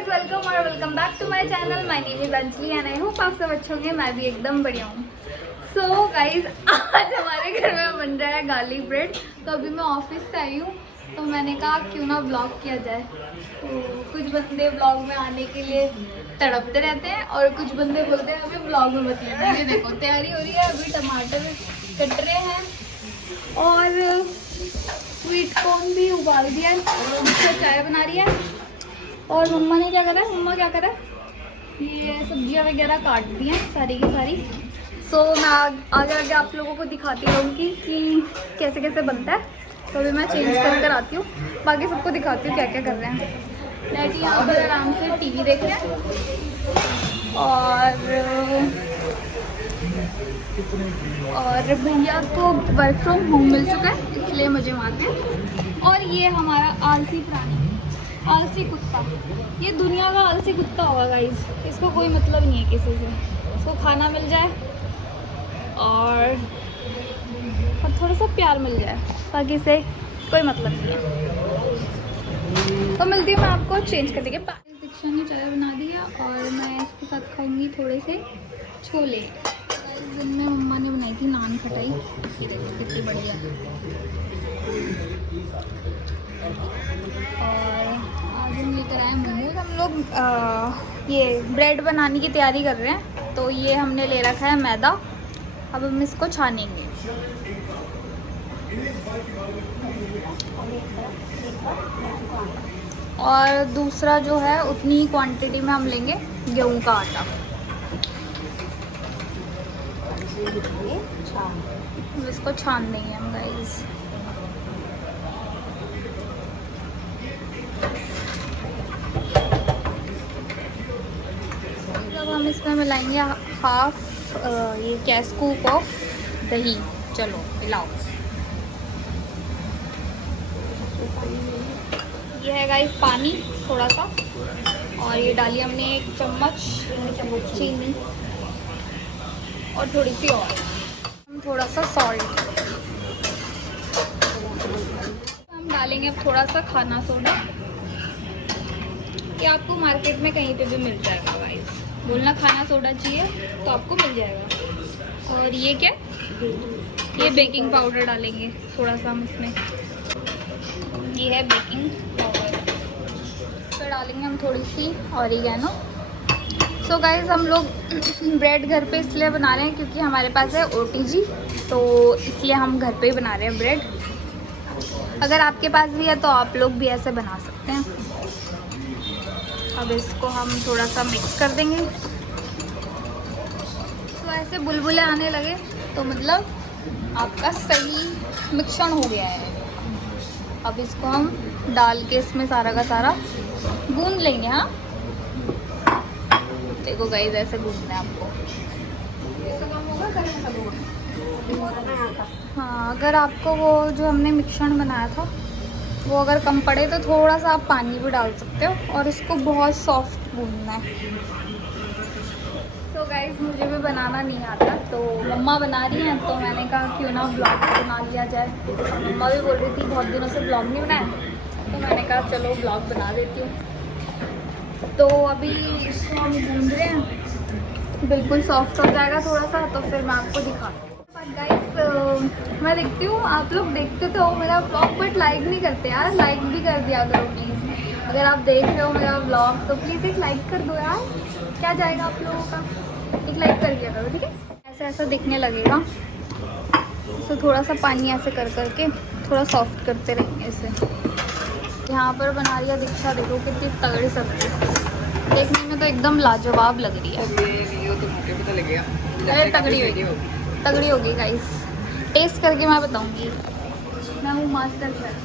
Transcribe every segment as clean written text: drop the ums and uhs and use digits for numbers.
Guys, welcome और welcome back to my channel. My name is Anjali and I hope आप सब अच्छे होंगे। मैं भी एकदम बढ़िया हूँ। सो गाइस, आज हमारे घर में बन रहा है गार्लिक ब्रेड। तो अभी मैं ऑफिस से आई हूँ तो मैंने कहा क्यों ना ब्लॉग किया जाए। तो कुछ बंदे ब्लॉग में आने के लिए तड़पते रहते हैं और कुछ बंदे बोलते हैं अभी ब्लॉग में मत लेना। ये देखो तैयारी हो रही है, अभी टमाटर कट रहे हैं और स्वीट कॉर्न भी उबाल दिया है, चाय बना रही है। और मम्मा ने क्या करा है, मम्मा क्या करा है, ये सब्जियां वगैरह काट दी हैं सारी की सारी। सो मैं आगे आगे आप लोगों को दिखाती रहूँगी कि कैसे कैसे बनता है। तो अभी मैं चेंज कर आती हूँ, बाकी सबको दिखाती हूँ क्या क्या कर रहे हैं। डैडी यहाँ पर आराम से टीवी देख रहे हैं और भैया को वर्क फ्रॉम होम मिल चुका है इसलिए मुझे मारते हैं। और ये हमारा आलसी प्राणी, आलसी कुत्ता, ये दुनिया का आलसी कुत्ता होगा गाइस। इसको कोई मतलब नहीं है किसी से, इसको खाना मिल जाए और थोड़ा सा प्यार मिल जाए, बाकी से कोई मतलब नहीं है। तो मिलती है मैं आपको चेंज कर देंगे। दीक्षा ने चाय बना दिया और मैं इसके साथ खाऊंगी थोड़े से छोले। दिन में मम्मा ने बनाई थी नान खटाई, कितनी बढ़िया। और आज हम लेकर आए मोमोज। हम लोग ये ब्रेड बनाने की तैयारी कर रहे हैं। तो ये हमने ले रखा है मैदा, अब हम इसको छानेंगे। और दूसरा जो है उतनी ही क्वांटिटी में हम लेंगे गेहूं का आटा। इसको छान देंगे हम गाइस। अब हम इसमें मिलाएंगे हाफ ये क्या स्कूप ऑफ दही। चलो मिलाओ। ये है गाइस पानी थोड़ा सा, और ये डाली हमने 1 चम्मच चीनी और थोड़ी सी और थोड़ा सा सॉल्ट। हम डालेंगे अब थोड़ा सा खाना सोडा। ये आपको मार्केट में कहीं पे भी मिल जाएगा गाइस, बोलना खाना सोडा चाहिए तो आपको मिल जाएगा। और ये क्या, ये बेकिंग पाउडर डालेंगे थोड़ा सा हम इसमें। ये है बेकिंग पाउडर। फिर डालेंगे हम थोड़ी सी ऑरिगेनो। सो गाइस, हम लोग ब्रेड घर पे इसलिए बना रहे हैं क्योंकि हमारे पास है OTG, तो इसलिए हम घर पे ही बना रहे हैं ब्रेड। अगर आपके पास भी है तो आप लोग भी ऐसे बना सकते हैं। अब इसको हम थोड़ा सा मिक्स कर देंगे। तो ऐसे बुलबुले आने लगे तो मतलब आपका सही मिक्सचर हो गया है। अब इसको हम डाल के इसमें सारा का सारा गूंद लेंगे। हाँ देखो गाइस, ऐसे गूंदना है आपको। हाँ, अगर आपको वो जो हमने मिक्सचर बनाया था वो अगर कम पड़े तो थोड़ा सा आप पानी भी डाल सकते हो और इसको बहुत सॉफ्ट गूंदना है। तो गाइस, मुझे भी बनाना नहीं आता, तो मम्मा बना रही हैं तो मैंने कहा क्यों ना ब्लॉग बना लिया जाए। मम्मा भी बोल रही थी बहुत दिनों से ब्लॉग नहीं बनाया, तो मैंने कहा चलो ब्लॉग बना देती हूँ। तो अभी इसको हम गूंद रहे हैं, बिल्कुल सॉफ्ट हो जाएगा थोड़ा सा तो फिर मैं आपको दिखाती हूँ। गाइस, मैं देखती हूँ आप लोग देखते तो हो मेरा ब्लॉग, बट लाइक नहीं करते यार। लाइक भी कर दिया करो प्लीज़। अगर आप देख रहे हो मेरा ब्लॉग तो प्लीज़ एक लाइक कर दो यार, क्या जाएगा आप लोगों का। एक लाइक कर दिया करो, ठीक है। ऐसा ऐसा दिखने लगेगा, तो थोड़ा सा पानी ऐसे कर करके थोड़ा सॉफ्ट करते रहेंगे इसे। यहाँ पर बना रही है दीक्षा, देखो कितनी तगड़ी सब्जी, देखने में तो एकदम लाजवाब लग रही है। अरे तगड़ी होगी गाइस, टेस्ट करके मैं बताऊंगी। मैं हूँ मास्टर शेफ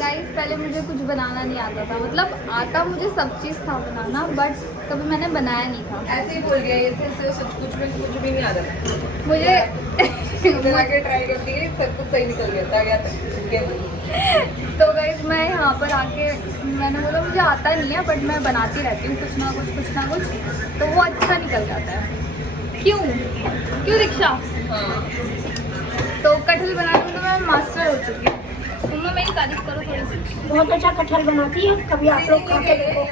गाइस। पहले मुझे कुछ बनाना नहीं आता था, मतलब आता मुझे सब चीज़ था बनाना, बट कभी मैंने बनाया नहीं था। ऐसे ही बोल गया ये सब कुछ भी नहीं आता मुझे ट्राई करती है, सब कुछ सही निकल गया था। तो गाइस, मैं यहाँ पर आके मैंने बोला मुझे आता नहीं है, बट मैं बनाती रहती हूँ कुछ ना कुछ, तो वो अच्छा निकल जाता है। क्यों दीक्षा? हाँ। तो कटहल बनाने में तो मैं मास्टर हो चुकी हूँ। तो मैं मेरी तारीफ करो थोड़ी सी। बहुत अच्छा कटहल बनाती है, कभी आप लोग खा के देखो।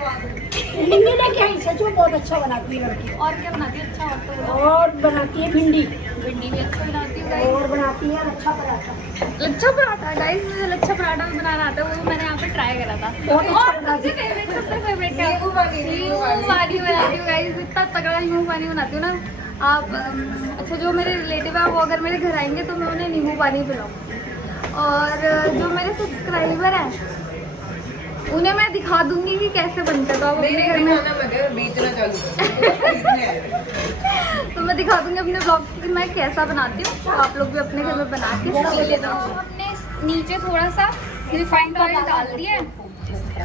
हिंदी में क्या है, सच में बहुत अच्छा बनाती है लड़की। और क्या बनाती है अच्छा? और तो बताओ। और बनाती है भिंडी, भिंडी भी अच्छा बनाती है गाइस। और बनाती है लच्छा पराठा। लच्छा पराठा गाइस, मुझे लच्छा पराठा भी बनाना आता है, वो भी मैंने यहाँ पे ट्राई करा था। बहुत अच्छा और बनाती सबसे फेवरेट क्या? नींबू पानी पानी बनाती हूँ गाइस, इतना तगड़ा नींबू पानी बनाती हूँ ना आप। अच्छा, जो मेरे रिलेटिव है वो अगर मेरे घर आएंगे तो मैं उन्हें नींबू पानी पिलाऊंगी, और जो मेरे सब्सक्राइबर हैं उन्हें मैं दिखा दूंगी कि कैसे बनता है। तो आप अपने घर में बेचना चालू तो मैं दिखा दूंगी अपने ब्लॉग कि मैं कैसा बनाती हूँ, तो आप लोग भी अपने घर में बना के पी लेना। हमने नीचे थोड़ा सा रिफाइंड ऑयल डाल दिया है,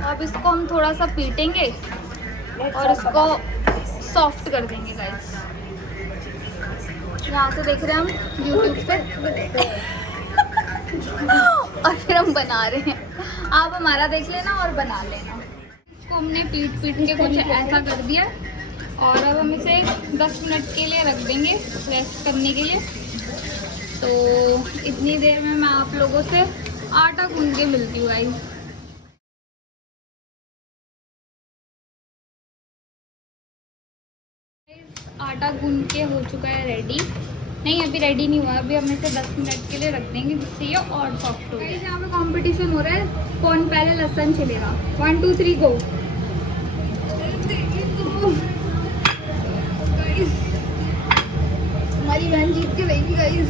अब इसको हम थोड़ा सा पीटेंगे और इसको सॉफ्ट कर देंगे गाइस। यहाँ से देख रहे हैं हम यूट्यूब पे और फिर हम बना रहे हैं, आप हमारा देख लेना और बना लेना। इसको हमने पीट के कुछ ऐसा कर दिया, और अब हम इसे 10 मिनट के लिए रख देंगे रेस्ट करने के लिए। तो इतनी देर में मैं आप लोगों से आटा गूंद के मिलती हूँ गाइस। आटा गूंद के हो चुका है रेडी। नहीं, अभी रेडी नहीं हुआ, अभी हम इसे 10 मिनट के लिए रख देंगे जिससे ये और सॉफ्ट हो जाए। यहाँ पे कंपटीशन हो रहा है कौन पहले लहसुन छिलेगा। 1 2 3 गो। हमारी बहन जीत के रहेगी गाइस।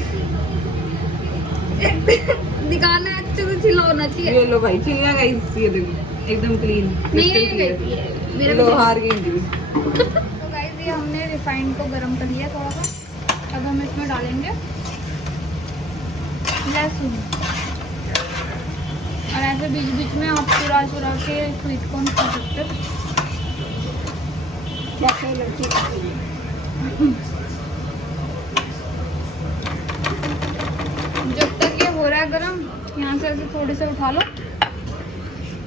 दिखाना है अच्छे से छिला होना चाहिए। ये लो भाई चिल्ला गाइस, ये देखो एकदम क्लीन। नहीं मेरा लो हार गई जी। तो गाइस ये हमने रिफाइंड को गरम कर लिया थोड़ा सा, अब हम इसमें डालेंगे लहसुन, और ऐसे बीच बीच में आप चुरा के स्वीट कॉर्न खा सकते हो। जब तक ये हो रहा है गरम, यहाँ से ऐसे थोड़े से उठा लो,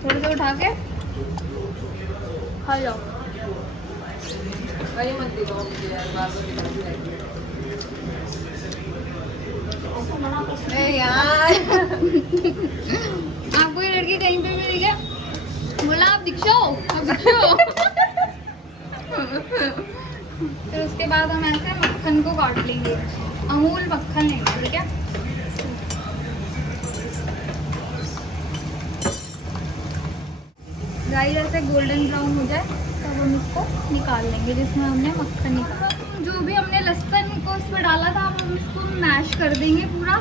थोड़े से उठा के खा जाओ। भाई मत दिखाओ मुझे यार, बार-बार ए यार आपको ये लड़की कहीं पे मिल गया, बोला आप दिखाओ, आप दिखाओ। फिर उसके बाद हम ऐसे मक्खन को काट लेंगे, अमूल मक्खन लेंगे, ठीक है। गाइस ऐसे गोल्डन ब्राउन हो जाए तब हम इसको निकाल लेंगे जिसमें हमने मक्खन निकाला। जो भी हमने लहसुन को इसमें डाला था, अब हम इसको मैश कर देंगे पूरा।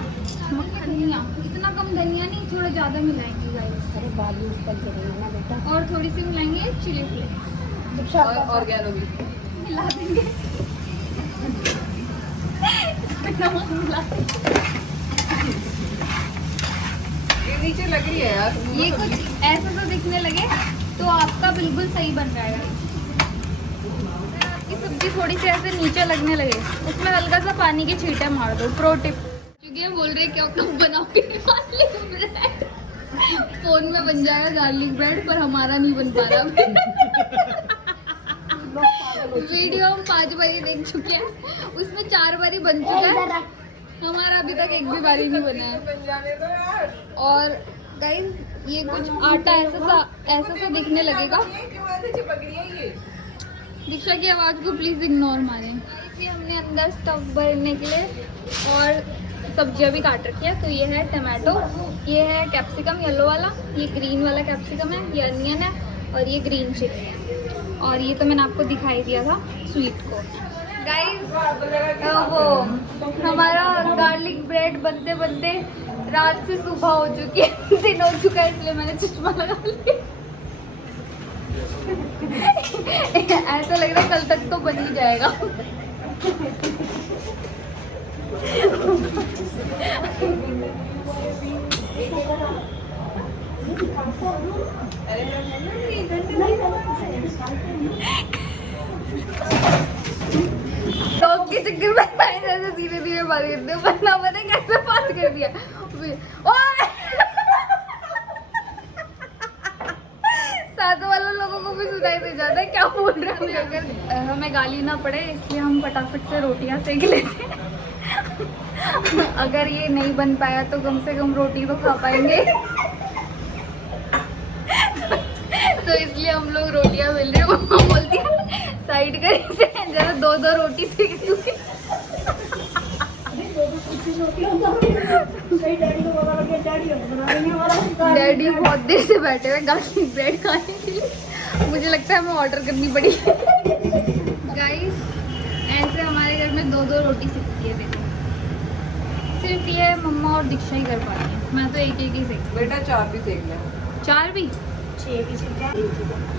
धनिया इतना कम धनिया नहीं, थोड़ा ज़्यादा मिलाएंगे गाइस। अरे बालू ऊपर करेंगे ना बेटा। और थोड़ी सी मिलाएंगे चिली फ्लेक्स, और क्या लोगी? मिला देंगे। इसमें नमक मिला देंगे। ये नीचे लग रही है यार। ये कुछ ऐसा सा दिखने लगे तो आपका बिल्कुल सही बन जाएगा। अगर आपकी सब्जी थोड़ी सी ऐसे नीचे लगने लगे, उसमें हल्का सा पानी के छींटे मार दो। प्रो टिप, क्योंकि ये बोल रहे हैं क्या कब बनाओगे गार्लिक ब्रेड। फोन में बन जाएगा गार्लिक ब्रेड, पर हमारा नहीं बन पा रहा। वीडियो हम 5 बारी देख चुके हैं, उसमें 4 बारी बन चुका है, हमारा अभी तक एक भी बारी नहीं बना है। और गाइस ये कुछ आटा ऐसा सा दिखने लगेगा। दीक्षा की आवाज़ को प्लीज़ इग्नोर मारें। ये हमने अंदर स्टफ भरने के लिए और सब्जियां भी काट रखी है। तो ये है टमाटो, ये है कैप्सिकम येलो वाला, ये ग्रीन वाला कैप्सिकम है, ये अनियन है, और ये ग्रीन चिली है, और ये तो मैंने आपको दिखाई दिया था स्वीट को। गाइस वो हमारा गार्लिक ब्रेड बनते बनते रात से सुबह हो चुकी है, दिन हो चुका है, इसलिए मैंने चश्मा लगा लिया। ऐसा लग रहा है कल तक तो बन ही जाएगा। डॉग के चक्कर में ऐसे धीरे धीरे बात करते हो, वरना पता कैसे बात कर दिया। ओए साथ वाले लोगों को भी सुनाई दे जाता है क्या बोल रहे हैं। अगर हमें गाली ना पड़े इसलिए हम फटाफट से रोटियां सेक लेते हैं। अगर ये नहीं बन पाया तो कम से कम रोटी तो खा पाएंगे। तो इसलिए हम लोग रोटियां बेल रहे हैं। मम्मा बोलती है साइड कर इसे, जरा 2-2 रोटी सेक दूंगी। डैडी बहुत देर से बैठे हुए गार्लिक ब्रेड खाने के लिए। मुझे लगता है हमें ऑर्डर करनी पड़ी। गाइस ऐसे हमारे घर में 2-2 रोटी सेकती है। देखो सिर्फ ये मम्मा और दीक्षा ही कर पाती है, मैं तो एक ही सेक। बेटा 4 भी सेक ले 4 भी 6 भी सेक ले।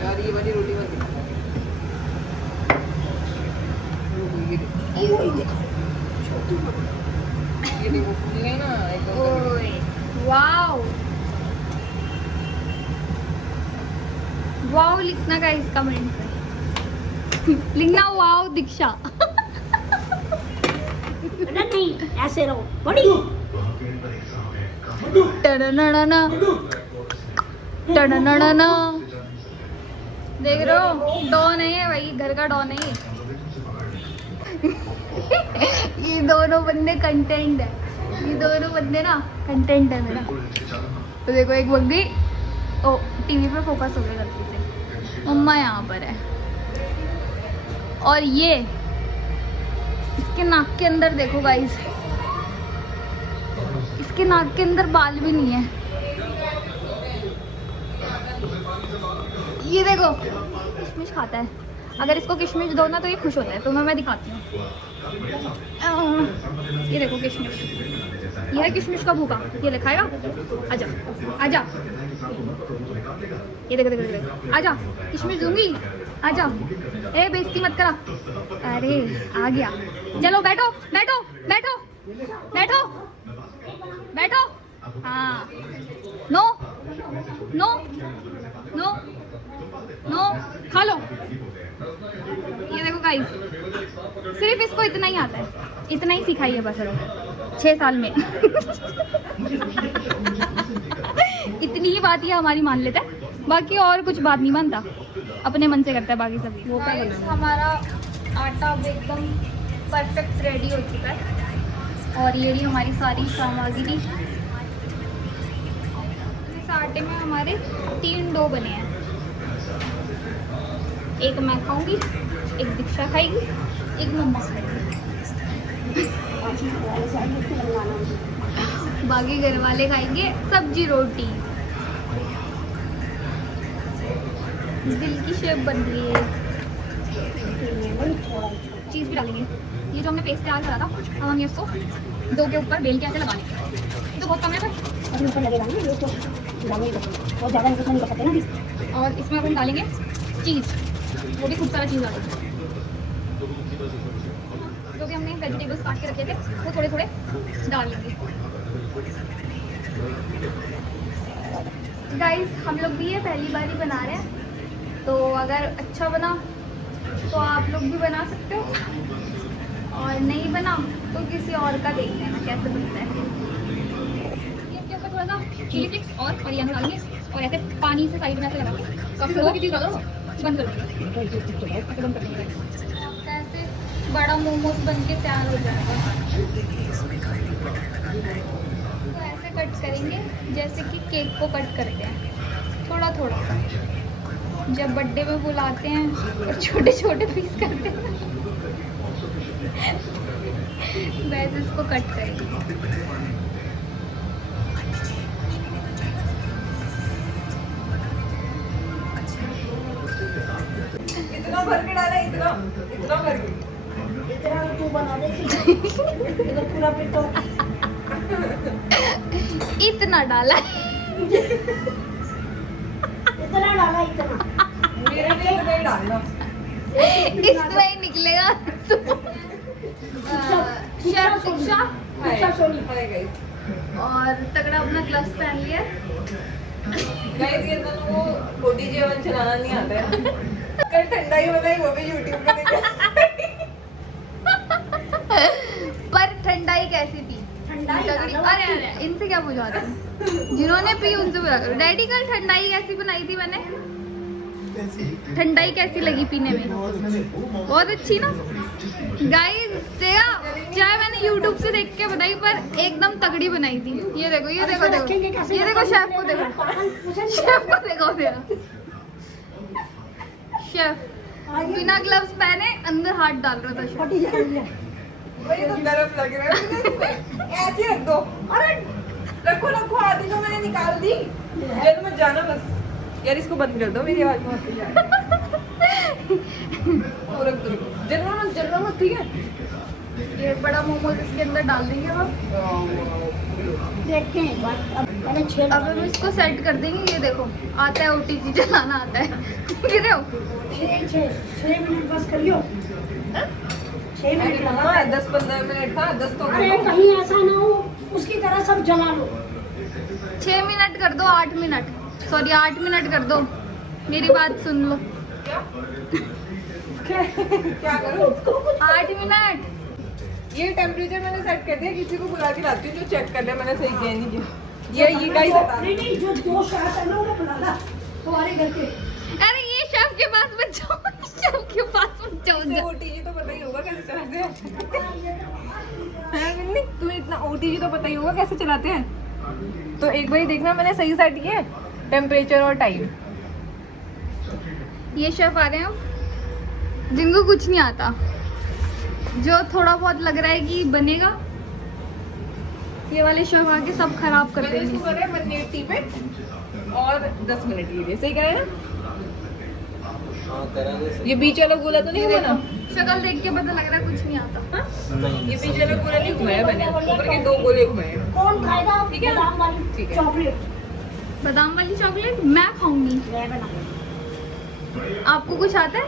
यार, ये वाली रोटी बन ये देखो फूली है ना एकदम। ओए वाओ वाओ लिखना का इस कमेंट पे लिखना वाओ दीक्षा। नहीं ऐसे रहो बड़ी। टनननना टनननना देख रहे हो, डॉन है ये भाई, घर का डॉन है ये दोनों बंदे कंटेंट है, ये दोनों बंदे ना कंटेंट है मेरा। तो देखो एक बंदी ओ टीवी पे फोकस हो गया गलती से, मम्मा यहाँ पर है। और ये इसके नाक के अंदर देखो गाइस, इसके नाक के अंदर बाल भी नहीं है। ये देखो किशमिश खाता है, अगर इसको किशमिश दो ना तो ये खुश होता है। तुम्हें मैं दिखाती हूँ, ये देखो किशमिश, ये है किशमिश का भूखा, ये ले खाएगा। आजा आजा, ये देखो देखो देखो, आजा किशमिश दूंगी, आजा। ए बेइज्जती मत करा। अरे आ गया, चलो बैठो बैठो बैठो बैठो बैठो। हाँ नो नो नो नो, खा लो। ये देखो गाइस, सिर्फ इसको इतना ही आता है, इतना ही सिखाई है बस 6 साल में। इतनी ही बात ये हमारी मान लेता है, बाकी और कुछ बात नहीं मानता, अपने मन से करता है बाकी सब। हमारा आटा अब एकदम परफेक्ट रेडी हो चुका है और ये रही हमारी सारी सामग्री। इस आटे में हमारे 3 डो बने हैं, एक मैं खाऊंगी, एक दीक्षा खाएगी, एक मम्मा खाएगी, बाकी घर वाले खाएंगे सब्जी रोटी। दिल की शेप बन रही है, चीज़ भी डालेंगे। ये जो हमने पेस्ट तैयार करा था, अब हम इसको डो के ऊपर बेल के ऐसे लगा लेंगे। तो बहुत कम है पर ऊपर लगेगा ना, ये तो बहुत ज़्यादा नहीं कर सकते ना। और इसमें अब हम डालेंगे चीज़, वो भी खूब सारा चीज़ डालेंगे। जो भी हमने वेजिटेबल्स काट के रखे थे वो थोड़े थोड़े डाल लेंगे। गाइस हम लोग भी ये पहली बार ही बना रहे हैं, तो अगर अच्छा बना तो आप लोग भी बना सकते हो, और नहीं बना तो किसी और का देख लेना कैसे बनता है। इसके ऊपर थोड़ा सा चिली फ्लेक्स और ऑरिगेनो डालेंगे और ऐसे पानी से साइड में ऐसे लगा के कब की चीज़ डालो बंद कर देंगे। ऐसे बड़ा मोमोज बन के तैयार हो जाएगा। तो ऐसे कट करेंगे जैसे कि केक को कट करते हैं, थोड़ा थोड़ा। जब बर्थडे में बुलाते हैं और छोटे छोटे पीस करते हैं वैसे इसको कट करेंगे। इतना भर के डाला, इतना इतना भर के। इतना तू बना दे इधर पूरा फिर तो इतना डाला इतना डाला इतना। मेरे लिए तो नहीं डालना। इसमें ही निकलेगा। शेफ दीक्षा अच्छा सोनी हाय गाइस, और तगड़ा अपना ग्लव्स पहन लिया। गाइस ये तो वो छोटी जेवन चलाना नहीं आता है। कल ठंडा ही बनाई, वो भी यूट्यूब पे देखा। पर ठंडाई कैसी थी? ठंडाई तगड़ी। डालो। अरे अरे इनसे क्या पूछा था? जिन्होंने पी उनसे पूछा करो। डैडी कल ठंडाई कैसी बनाई थी मैंने? ठंडाई कैसी लगी पीने में? बहुत अच्छी ना गाइस। देखा चाहे मैंने यूट्यूब से देख के बनाई पर एकदम तगड़ी बनाई थी। ये देखो ये देखो देखो ये देखो शेफ को देखो, शेफ को देखो मेरा। शेफ बिना ग्लव्स पहने अंदर हाथ डाल रहा था शेफ। फटी जाएगी। भाई ये तो गरम लग रहा है। ऐसे रख दो। अरे रखो रखो, आधी तो मैंने निकाल दी। जल्द मत जाना बस। यार इसको बंद कर दो, मेरी आवाज बहुत तेज आ रही है। वो रख दो। जलना मत, ठीक है? ये बड़ा मोमोज इसके अंदर डाल देंगे हम। देखते हैं एक बार। अब मैंने 6 अब हम इसको सेट कर देंगे। ये देखो आता है ओटीजी चलाना आता है। गिर रहे हो? 6 मिनट बस करियो। 6 मिनट लगा। हाँ 10-15 मिनट था, 10 तो अरे करो। कहीं ऐसा ना हो उसकी तरह सब जला लो। 6 मिनट कर दो, 8 मिनट, सॉरी 8 मिनट कर दो। मेरी बात सुन लो। क्या करूँ? 8 मिनट। ये टेम्परेचर मैंने सेट कर दिया, किसी को बुला के लाती हूँ जो चेक कर ले मैंने सही किया नहीं किया। ये गाइस बता नहीं नहीं, जो 2 शॉट है ना वो बुलाना तुम्हारे घर के। अरे ये शेफ के पास मत जाओ, शेफ के पास मत जाओ। इसे ओटीजी तो पता ही होगा कैसे चलाते हैं। हैं बिन्नी, तुम्हें इतना ओटीजी तो पता ही होगा कैसे चलाते हैं। तो एक बार देखना मैंने सही सेट किया टेम्परेचर और टाइम। ये शेफ आ रहे हैं जिनको कुछ नहीं आता, जो थोड़ा बहुत लग रहा है कि बनेगा, ये वाले शेफ आके सब खराब कर मैंने देंगे। इसको करा 180 पे और 10 मिनट के लिए, सही करा है ना? ये बीच वाला गोला तो नहीं हुआ ना? शक्ल देख के पता लग रहा है कुछ नहीं आता। ये बीच वाला गोला नहीं घुमाया मैंने, ऊपर के 2 गोले घुमाए। कौन खाएगा ठीक है? बादाम वाली ठीक है। चॉकलेट? बादाम वाली चॉकलेट मैं खाऊंगी। मैं बना। आपको कुछ आता है?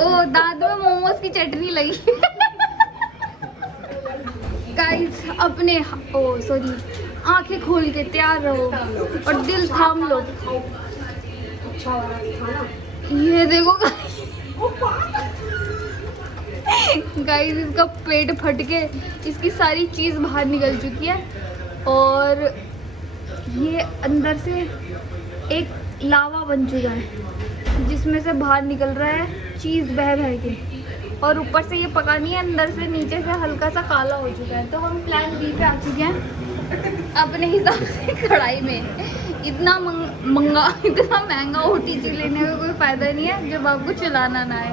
ओ दांत में मोमोज की चटनी लगी। गाइस अपने ओ सॉरी आंखें खोल के तैयार रहो और दिल थाम लो। अच्छा वाला खाना। ये देखो गाइस इसका पेट फट के इसकी सारी चीज बाहर निकल चुकी है और ये अंदर से एक लावा बन चुका है जिसमें से बाहर निकल रहा है चीज बह बह के, और ऊपर से ये पका नहीं है, अंदर से नीचे से हल्का सा काला हो चुका है। तो हम प्लान बी पे आ चुके हैं अपने हिसाब से। कढ़ाई में इतना महंगा ओटीजी लेने का कोई फायदा नहीं है जब आपको चलाना ना है।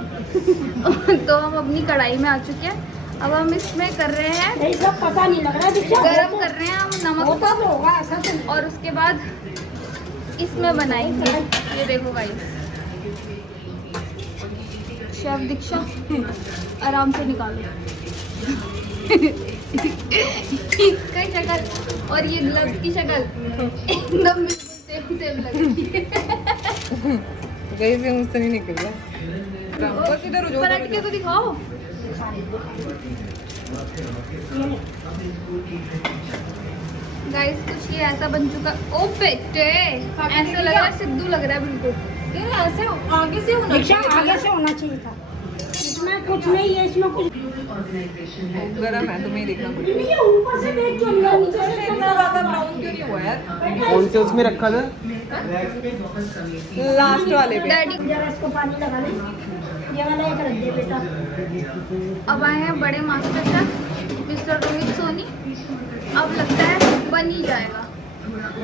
तो हम अपनी कढ़ाई में आ चुके हैं। अब हम इसमें कर रहे हैं, नहीं सब पता नहीं लग रहा है। गरम कर रहे हैं हम नमक होता तो होगा ऐसा तो। और उसके बाद इसमें बनाएंगे। ये देखो गाइस शेफ दीक्षा आराम से निकालो। इसका शक्ल और ये ग्लव्स की शक्ल एकदम बिल्कुल सेम लग रही है। गाइस ये मुझसे नहीं निकल रहा। बस इधर हो जाओ। पलट के तो दिखाओ। गाइस कुछ ये ऐसा बन चुका। ओ बेटे ऐसा लग रहा है सिद्धू लग रहा है बिल्कुल। यार ऐसे आगे से होना दीक्षा चाहिए। आगे से होना चाहिए था। इसमें कुछ नहीं है, इसमें कुछ गरम है, तुम्हें देखना पड़ेगा। नहीं है। ऊपर से देख क्यों नहीं है? नीचे से इतना ज्यादा ब्राउन क्यों नहीं हुआ यार? कौन से उसमें रखा था? लास्ट वाले पे। डैडी जरा इसको पानी लगा ले। ये वाला एक रख दे बेटा। अब आए हैं बड़े master chef mister Rohit Soni. अब लगता है बन ही जाएगा।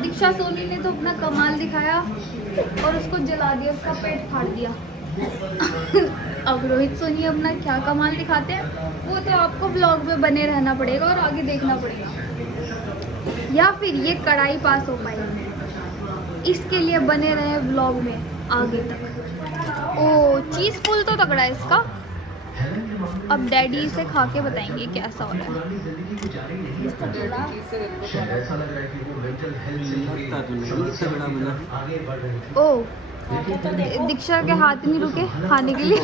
दीक्षा सोनी ने तो अपना कमाल दिखाया और उसको जला दिया, उसका पेट फाड़ दिया। अब रोहित सोनी अपना क्या कमाल दिखाते हैं वो तो आपको ब्लॉग में बने रहना पड़ेगा और आगे देखना पड़ेगा, या फिर ये कढ़ाई पास हो पाएगी। इसके लिए बने रहे ब्लॉग में आगे तक। ओ चीज़ फुल तो तगड़ा है इसका। अब डैडी इसे खा के बताएंगे कैसा हो रहा है। लगता तो नहीं इतना बड़ा बना। ओ दीक्षा के हाथ नहीं रुके खाने के लिए।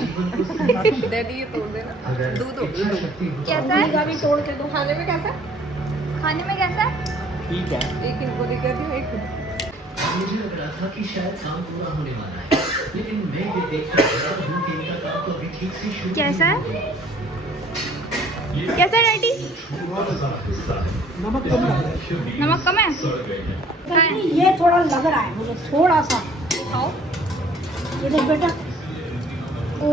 डैडी ये तोड़ देना। दूध हो कैसा है? भी तोड़ के दो। खाने में कैसा है? खाने में कैसा है? ठीक है। एक इनको दिखा दूं, एक मुझे लग रहा था कि शायद काम पूरा होने वाला है, लेकिन मैं ये देखता हूं कि इनका काम तो अभी ठीक से शुरू कैसा है? कैसा है डैडी? नमक कम है। नमक कम है? खाएं। ये थोड़ा लग रहा है मुझे, थोड़ा सा। खाओ। ये देख बेटा, ओ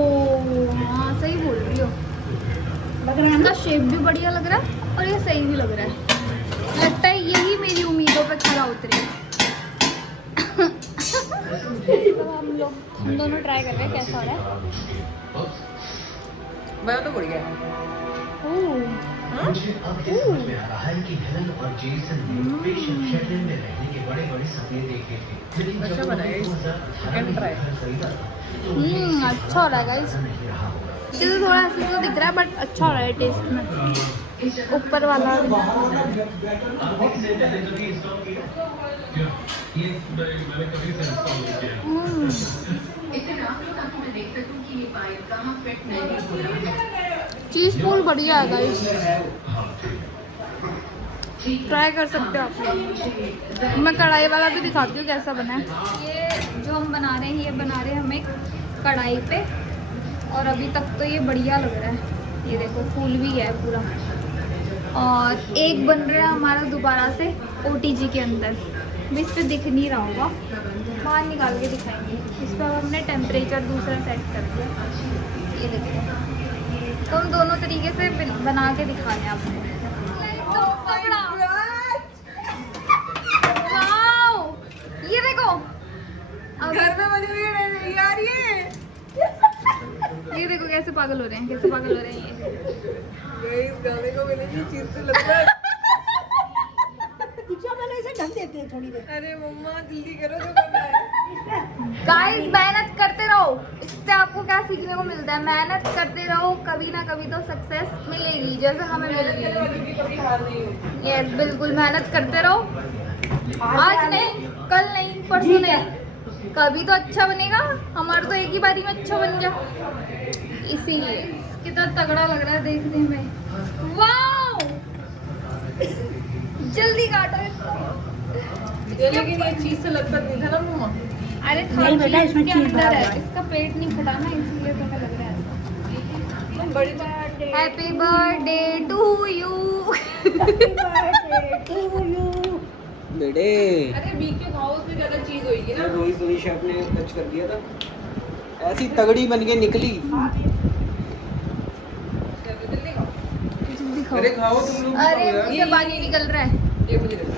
हाँ सही बोल रही हो। लग रहा है इसका ना? शेप भी बढ़िया लग रहा है और ये सही भी लग रहा है। लगता है यही मेरी उम्मीदों पे खरा उतरे। तो हम हम दोनों ट्राई कर रहे हैं कैसा हो रहा है। मैं तो बढ़ गया मुझे अब ये समझ में आ रहा है कि हेलन और जेसन ने पेशेंट शेल्टर में रहने के बड़े-बड़े सपने देखे थे। लेकिन जब अच्छा बना है। चिकन फ्राई खरीदा अच्छा हो रहा है गाइस। ये तो थोड़ा ऐसे तो दिख रहा है बट अच्छा हो रहा है टेस्ट में। ऊपर वाला चीज पूल बढ़िया है गाइस, ट्राई कर सकते हो आप लोग। मैं कढ़ाई वाला भी दिखाती हूँ कैसा बना है। ये जो हम बना रहे हैं, ये बना रहे हैं हम एक कढ़ाई पे, और अभी तक तो ये बढ़िया लग रहा है। ये देखो फूल भी है पूरा। और एक बन रहा है हमारा दोबारा से OTG के अंदर, भी इस पर दिख नहीं रहा होगा, बाहर निकाल के दिखाएंगे। इस पर हमने टेम्परेचर दूसरा सेट कर दिया। ये देखो, तो हम दोनों तरीके से बना के दिखाने हैं आपको। वाओ, ये देखो घर में बनी हुई है यार ये देखो कैसे पागल हो रहे हैं, कैसे पागल हो रहे हैं ये। इस गाने को मैंने ये चीज से लगता है। दीक्षा मैंने इसे ढक देते हैं थोड़ी देर। अरे मम्मा जल्दी करो जो करना है। गाइस मेहनत करते रहो, इससे आपको क्या सीखने को मिलता है, मेहनत करते रहो, कभी ना कभी तो सक्सेस मिलेगी, जैसे हमें मिल गई। कभी हार नहीं होती। यस बिल्कुल, मेहनत करते रहो। आज नहीं, कल नहीं, परसों नहीं, कभी तो अच्छा बनेगा। हमारा तो एक ही बारी में अच्छा बन गया, इसीलिए कितना तगड़ा लग रहा है देखने में। वाओ, जल्दी काटो इसको। ये लेकिन ये चीज से लगता नहीं था ना मम्मा। अरे नहीं बेटा, चीज इसमें के चीज अंदर भरा है, है। इसका पेट नहीं फटा ना, इसलिए तो हमें लग रहा है ऐसा। बड़ी हैप्पी बर्थडे टू यू। बेटे अरे बीके खाओ, उसमें ज्यादा चीज होगी ना। रोहित सोनी शेफ ने टच कर दिया था, ऐसी तगड़ी बन के निकली। जल्दी खाओ। जल्दी खाओ। अरे खाओ तुम लोग। अरे मुझसे पानी निकल रहा है। ये मुझे दे दो।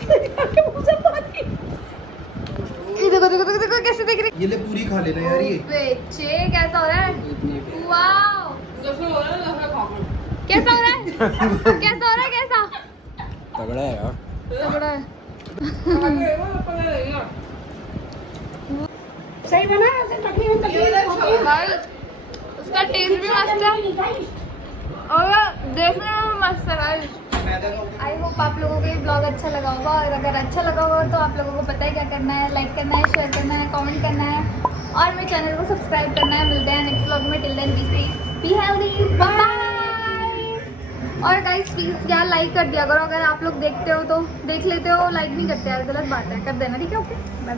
ये देखो देखो देखो देखो कैसे देख रही। ये ले पूरी खा लेना यार ये। बेचे कैसा हो रहा है? वाओ, जैसे हो रहा है ना वैसा खाओ। कैसा हो रहा है? कैसा हो रहा है? कैसा तगड़ा है यार। तगड़ा है। खा के वो अपने रहेगा। सही बना है, ऐसे तकलीफ गाइस, उसका टेस्ट भी मस्त है और देखने में भी मस्त है गाइस। आई होप आप लोगों को ये ब्लॉग अच्छा लगा होगा, और अगर अच्छा लगा होगा तो आप लोगों को पता है क्या करना है, लाइक करना है, शेयर करना है, कमेंट करना है और मेरे चैनल को सब्सक्राइब करना है। मिलते हैं नेक्स्ट ब्लॉग में। Till then be healthy, bye. और गाइस प्लीज यार लाइक कर दिया करो, अगर आप लोग देखते हो तो, देख लेते हो लाइक नहीं करते यार, गलत बात है, कर देना ठीक है। Okay bye.